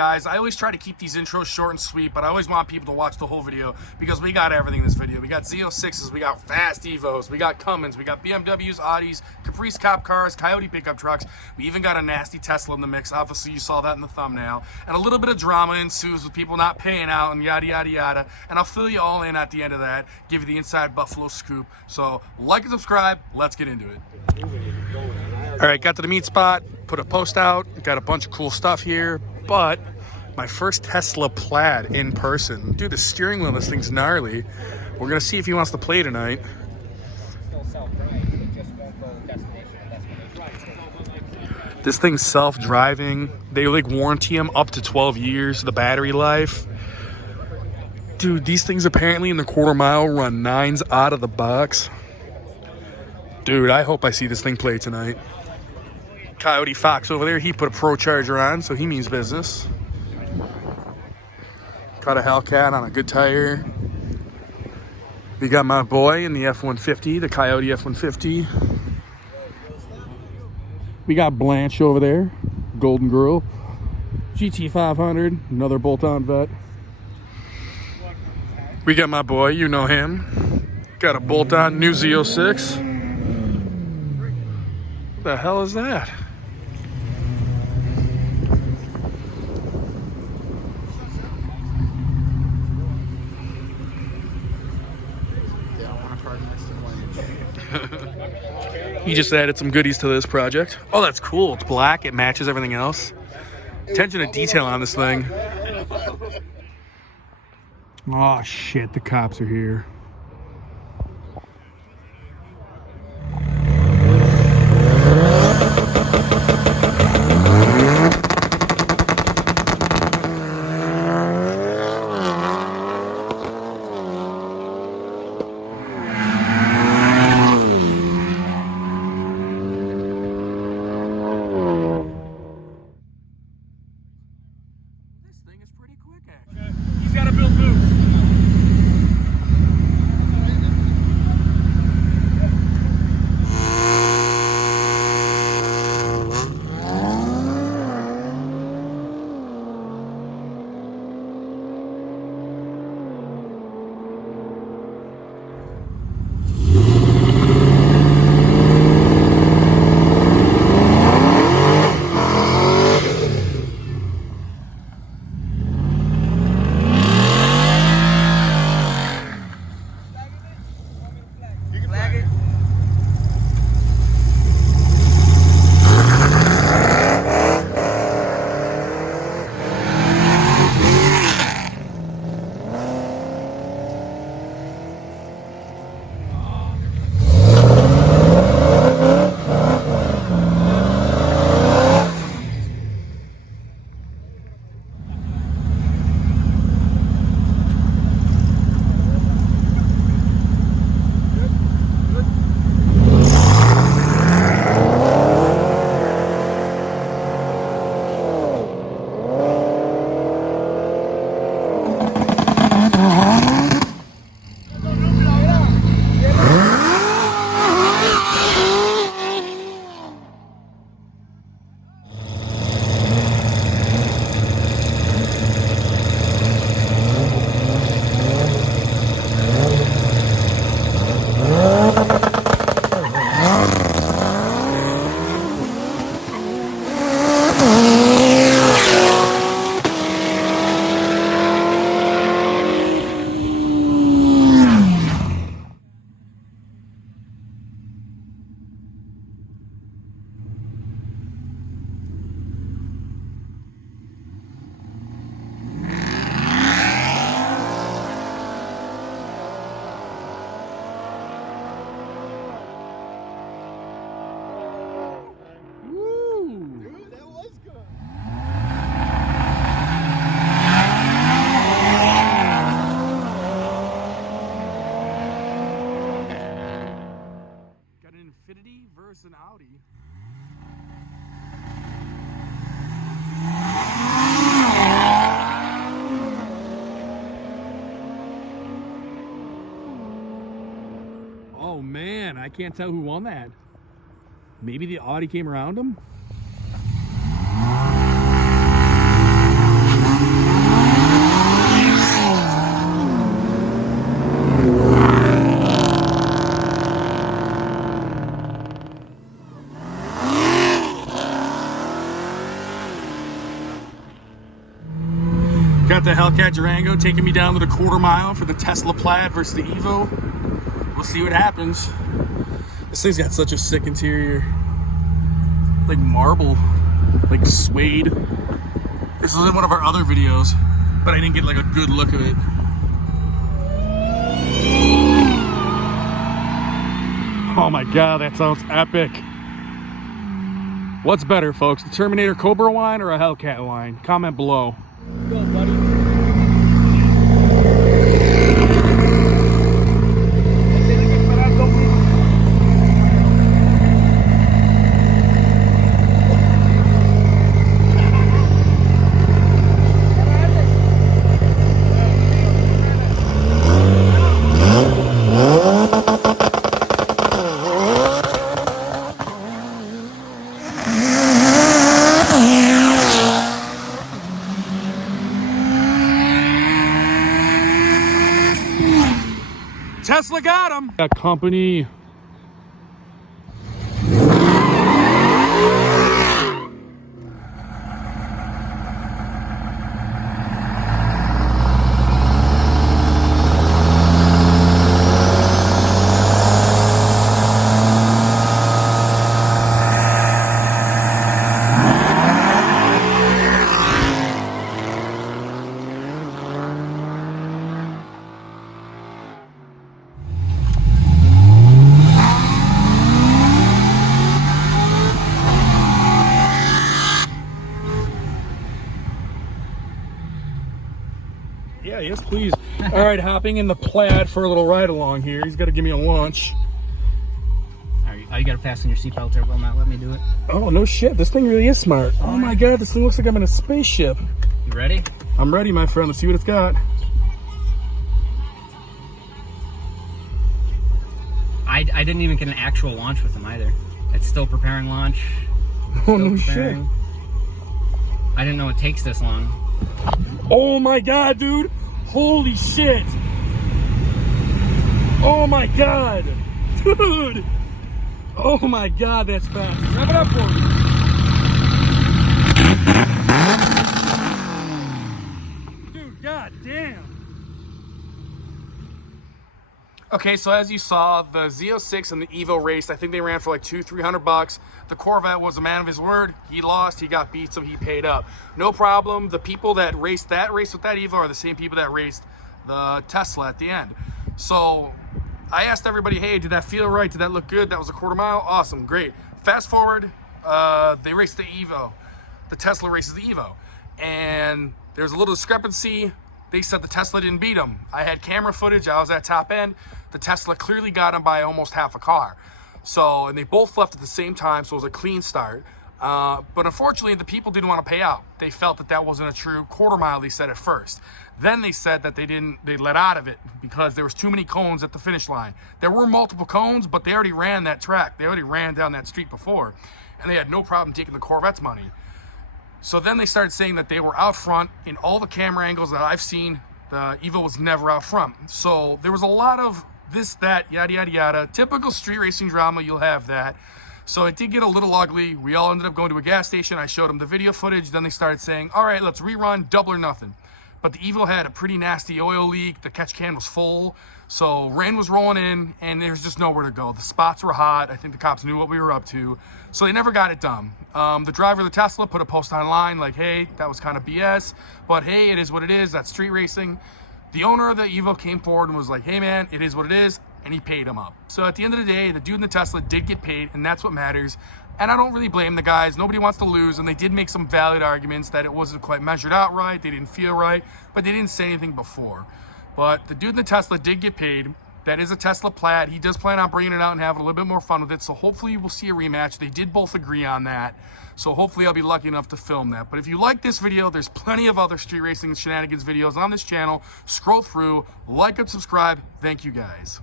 guys. I always try to keep these intros short and sweet, but I always want people to watch the whole video because we got everything in this video. We got Zo6s, we got fast Evos, we got Cummins, we got BMWs, Audis, Caprice cop cars, Coyote pickup trucks. We even got a nasty Tesla in the mix. Obviously, you saw that in the thumbnail. And a little bit of drama ensues with people not paying out and yada, yada, yada. And I'll fill you all in at the end of that, give you the inside Buffalo scoop. So like and subscribe. Let's get into it. All right, got to the meat spot, put a post out, got a bunch of cool stuff here, but my first Tesla Plaid in person. Dude, the steering wheel on this thing's gnarly. We're gonna see if he wants to play tonight. This thing's self-driving. They like warranty them up to 12 years, the battery life. Dude, these things apparently in the quarter mile run 9s out of the box. Dude, I hope I see this thing play tonight. Coyote Fox over there, he put a Pro Charger on, so he means business. Got a Hellcat on a good tire. We got my boy in the F-150, the Coyote F-150. We got Blanche over there, Golden Girl. GT500, another bolt-on vet. We got my boy, you know him. Got a bolt-on new Zo6. What the hell is that? He just added some goodies to this project. Oh, that's cool. It's black. It matches everything else. Attention to detail on this thing. Oh, shit. The cops are here. He's got a built boost. versus an Audi. Oh man, I can't tell who won that. Maybe the Audi came around him? got the Hellcat Durango taking me down to the quarter-mile for the Tesla Plaid versus the Evo. We'll see what happens. This thing's got such a sick interior. Like marble, like suede. This was in one of our other videos, but I didn't get like a good look of it. Oh my God, that sounds epic. What's better, folks? The Terminator Cobra line or a Hellcat line? Comment below. Go, buddy. Tesla got him. That company. Yeah, yes, please. All right, hopping in the Plaid for a little ride along here. He's got to give me a launch. All right, you got to fasten your seatbelt or will not let me do it. Oh, no shit. This thing really is smart. Oh my God, this thing looks like I'm in a spaceship. You ready? I'm ready, my friend. Let's see what it's got. I didn't even get an actual launch with them either. It's still preparing launch. Oh, no shit. I didn't know it takes this long. Oh my God, dude. Holy shit. Oh my God. Dude. Oh my God, that's fast. Rev it up for me. Dude, God damn. Okay, so as you saw, the Zo6 and the Evo raced. I think they ran for like $200-300. The Corvette was a man of his word. He lost, he got beat, so he paid up. No problem. The people that raced that race with that Evo are the same people that raced the Tesla at the end. So I asked everybody, hey, did that feel right? Did that look good? That was a quarter-mile? Awesome, great. Fast forward, they raced the Evo. The Tesla races the Evo. And there's a little discrepancy. They said the Tesla didn't beat him. I had camera footage. I was at top end. The Tesla clearly got him by almost half a car. So, and they both left at the same time, so it was a clean start. But unfortunately, the people didn't want to pay out. They felt that that wasn't a true quarter mile, they said at first. Then they said that they let out of it because there was too many cones at the finish line. There were multiple cones, but they already ran that track. They already ran down that street before, and they had no problem taking the Corvette's money. So then they started saying that they were out front. In all the camera angles that I've seen, the Evo was never out front. So there was a lot of this, that, yada, yada, yada. Typical street racing drama, you'll have that. So it did get a little ugly. We all ended up going to a gas station. I showed them the video footage. Then they started saying, all right, let's rerun, double or nothing. But the Evo had a pretty nasty oil leak. The catch can was full. So rain was rolling in, and there's just nowhere to go. The spots were hot. I think the cops knew what we were up to. So they never got it done. The driver of the Tesla put a post online like, hey, that was kind of BS. But hey, it is what it is. That's street racing. The owner of the Evo came forward and was like, hey, man, it is what it is. And he paid him up. So at the end of the day, the dude in the Tesla did get paid, and that's what matters. And I don't really blame the guys. Nobody wants to lose, and they did make some valid arguments that it wasn't quite measured out right. They didn't feel right, but they didn't say anything before. But the dude in the Tesla did get paid. That is a Tesla Plaid. He does plan on bringing it out and having a little bit more fun with it. So hopefully we'll see a rematch. They did both agree on that. So hopefully I'll be lucky enough to film that. But if you like this video, there's plenty of other street racing and shenanigans videos on this channel. Scroll through, like and subscribe. Thank you guys.